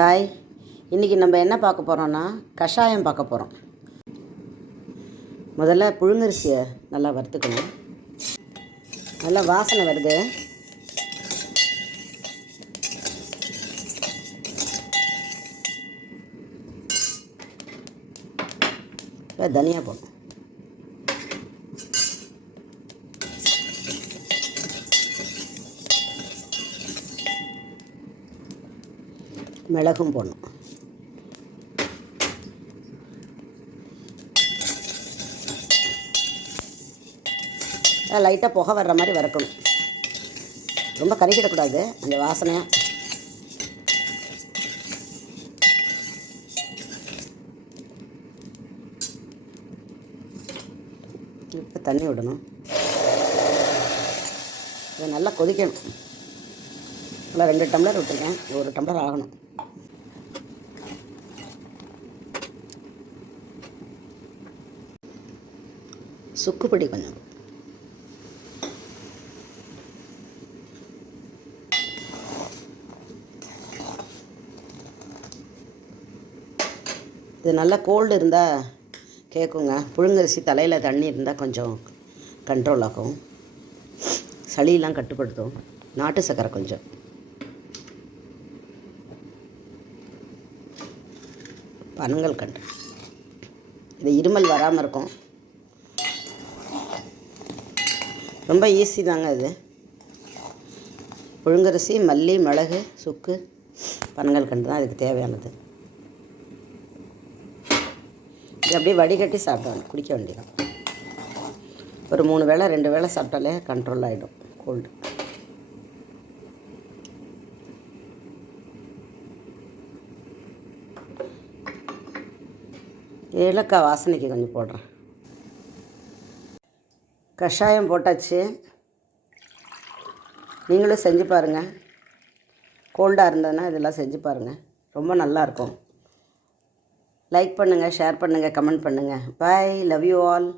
Hi, இன்றைக்கி நம்ம என்ன பார்க்க போகிறோன்னா கஷாயம் பார்க்க போகிறோம். முதல்ல புழுங்கரிசியை நல்லா வறுத்துக்கணும். நல்லா வாசனை வருது. இப்போ தனியாக போடணும். மிளகும் போடணும். லைட்டாக புகை வர்ற மாதிரி வறுக்கணும். ரொம்ப கறிக்கிடக்கூடாது, அந்த வாசனையாக. இப்போ தண்ணி விடணும். இதை நல்லா கொதிக்கணும். நல்லா 2 டம்ளர் விட்டுருக்கேன், 1 டம்ளர் ஆகணும். சுக்குப்பொடி கொஞ்சம். இது நல்லா கோல்டு இருந்தால் கேட்குங்க. புழுங்கரிசி தலையில் தண்ணி இருந்தால் கொஞ்சம் கண்ட்ரோல் ஆகும், சளியெல்லாம் கட்டுப்படுத்தும். நாட்டு சர்க்கரை கொஞ்சம். பனங்கள் கண்டு இது இருமல் வராமல் இருக்கும். ரொம்ப ஈஸி தாங்க இது. புழுங்கரிசி, மல்லி, மிளகு, சுக்கு, பனங்கள் கண்டு தான் இதுக்கு தேவையானது. இது அப்படியே வடிகட்டி சாப்பிடணும், குடிக்க வேண்டியதான். ஒரு 3 வேளை 2 வேளை சாப்பிட்டாலே கண்ட்ரோல் ஆகிடும் கோல்டு. ஏலக்காய் வாசனைக்கு கொஞ்சம் போடுறேன். கஷாயம் போட்டாச்சு. நீங்களும் செஞ்சு பாருங்கள். கோல்டாக இருந்ததுன்னா இதெல்லாம் செஞ்சு பாருங்கள், ரொம்ப நல்லாயிருக்கும். லைக் பண்ணுங்கள், ஷேர் பண்ணுங்கள், கமெண்ட் பண்ணுங்கள். Bye, love you all.